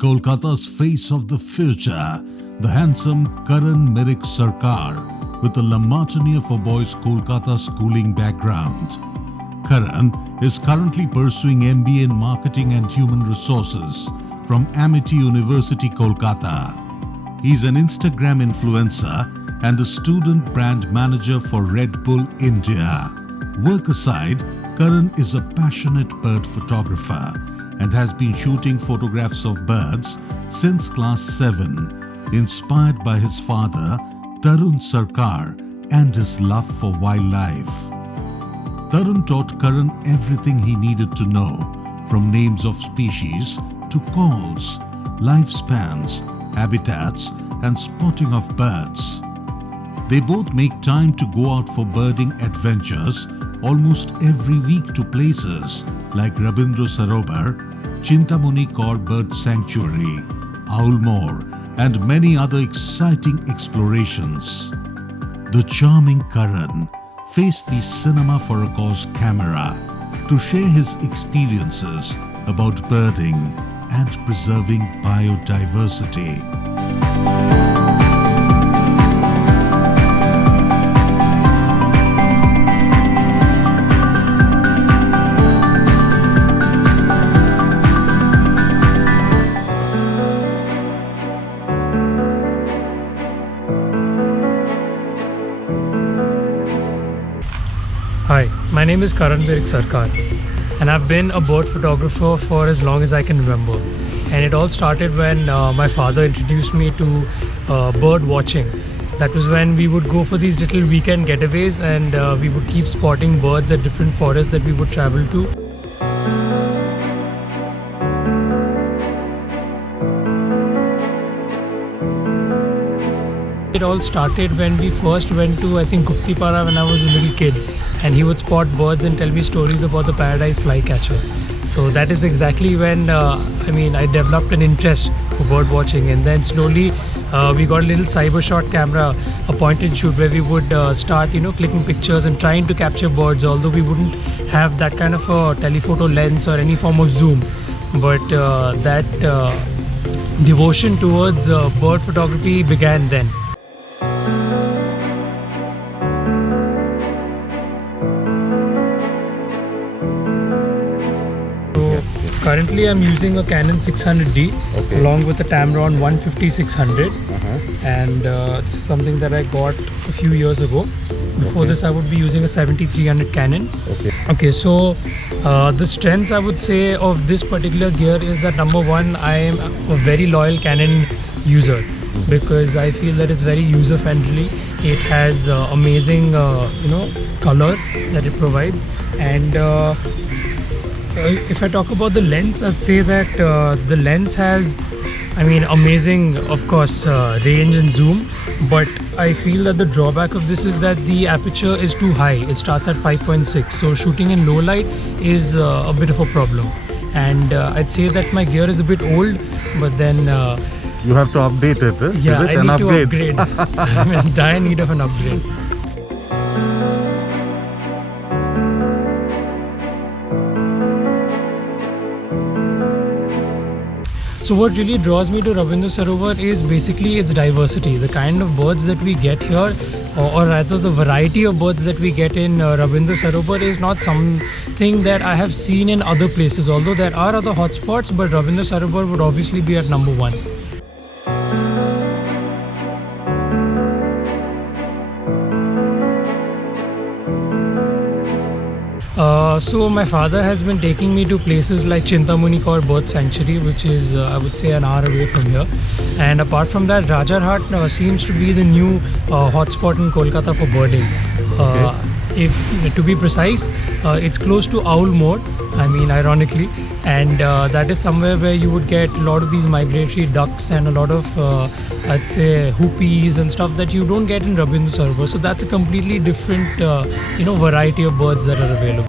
Kolkata's face of the future, the handsome Karan Mirik Sarkar, with a La Martiniere for Boys Kolkata schooling background. Karan is currently pursuing MBA in Marketing and Human Resources from Amity University, Kolkata. He's an Instagram influencer and a student brand manager for Red Bull India. Work aside, Karan is a passionate bird photographer and has been shooting photographs of birds since class 7, inspired by his father, Tarun Sarkar, and his love for wildlife. Tarun taught Karan everything he needed to know, from names of species to calls, lifespans, habitats, and spotting of birds. They both make time to go out for birding adventures almost every week to places like Rabindra Sarovar, Chintamani Kaur Bird Sanctuary, Owlmore, and many other exciting explorations. The charming Karan faced the Cinema for a Cause camera to share his experiences about birding and preserving biodiversity. Hi, my name is Karan Mirik Sarkar, and I've been a bird photographer for as long as I can remember. And it all started when my father introduced me to bird watching. That was when we would go for these little weekend getaways, and we would keep spotting birds at different forests that we would travel to. It all started when we first went to, I think, Guptipara when I was a little kid, and he would spot birds and tell me stories about the paradise flycatcher. So that is exactly when I developed an interest for bird watching, and then slowly we got a little CyberShot camera, a point and shoot, where we would start clicking pictures and trying to capture birds, although we wouldn't have that kind of a telephoto lens or any form of zoom. But that devotion towards bird photography began then. Currently, I'm using a Canon 600D along with a Tamron 150-600, and this is something that I got a few years ago. Before this, I would be using a 70-300 Canon. Okay, so the strengths I would say of this particular gear is that number one, I am a very loyal Canon user because I feel that it's very user friendly. It has amazing color that it provides, and if I talk about the lens, I'd say that the lens has, amazing, of course, range and zoom. But I feel that the drawback of this is that the aperture is too high. It starts at 5.6. So shooting in low light is a bit of a problem. And I'd say that my gear is a bit old, but then... you have to update it, yeah, is it? I need to upgrade. I'm in dire need of an upgrade. So what really draws me to Rabindra Sarovar is basically its diversity. The kind of birds that we get here, or rather the variety of birds that we get in Rabindra Sarovar is not something that I have seen in other places. Although there are other hotspots, but Rabindra Sarovar would obviously be at number one. So my father has been taking me to places like Chintamani Kaur Bird Sanctuary, which is I would say an hour away from here. And apart from that, Rajarhat seems to be the new hotspot in Kolkata for birding. If to be precise, it's close to Owlmore, ironically, and that is somewhere where you would get a lot of these migratory ducks and a lot of I'd say hoopies and stuff that you don't get in Rabindra Sarovar. So that's a completely different variety of birds that are available.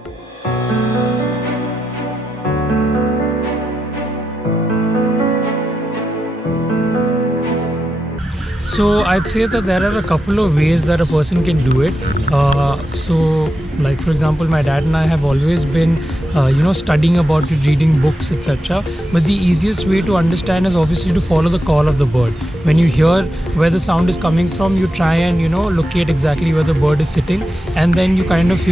So I'd say that there are a couple of ways that a person can do it. So Like for example, my dad and I have always been, studying about it, reading books, etc. But the easiest way to understand is obviously to follow the call of the bird. When you hear where the sound is coming from, you try and locate exactly where the bird is sitting, and then you kind of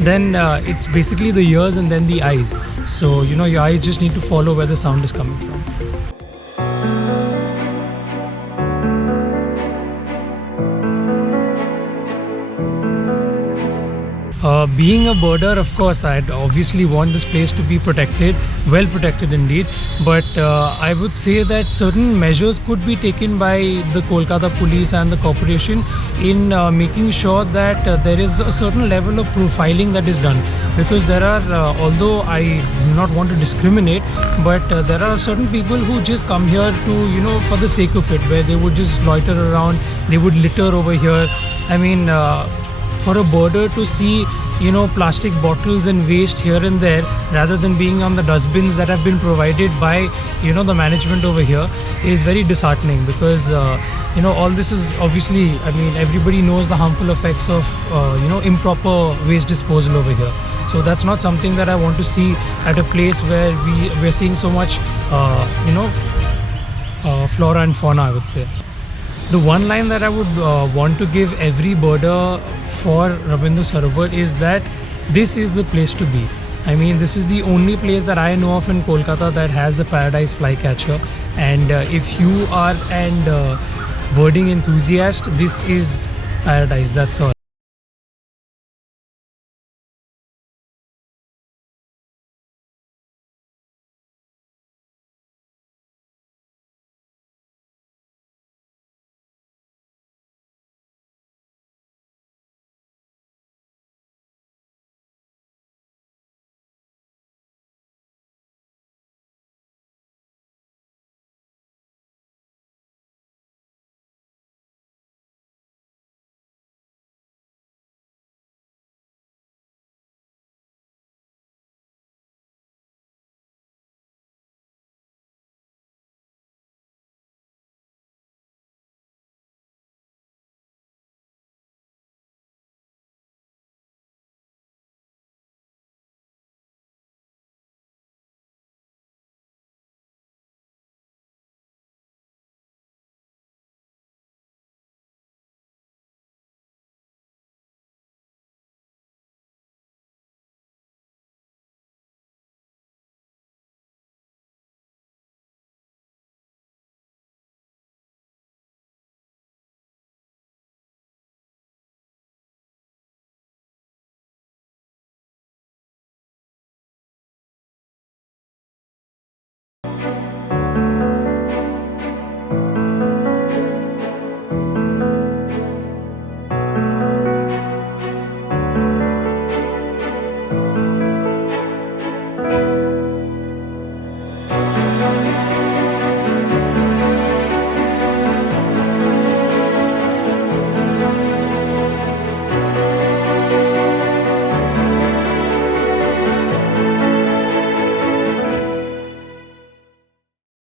then it's basically the ears and then the eyes. So your eyes just need to follow where the sound is coming from. Being a birder, of course, I'd obviously want this place to be protected, well protected indeed. But I would say that certain measures could be taken by the Kolkata police and the corporation in making sure that there is a certain level of profiling that is done. Because there are, although I do not want to discriminate, but there are certain people who just come here to, for the sake of it, where they would just loiter around, they would litter over here. I mean, for a birder to see plastic bottles and waste here and there rather than being on the dustbins that have been provided by the management over here is very disheartening, because all this is obviously, I mean, everybody knows the harmful effects of improper waste disposal over here. So that's not something that I want to see at a place where we're seeing so much flora and fauna, I would say. The one line that I would want to give every birder for Rabindra Sarovar is that this is the place to be. I mean, this is the only place that I know of in Kolkata that has the Paradise Flycatcher. And if you are an birding enthusiast, this is paradise, that's all.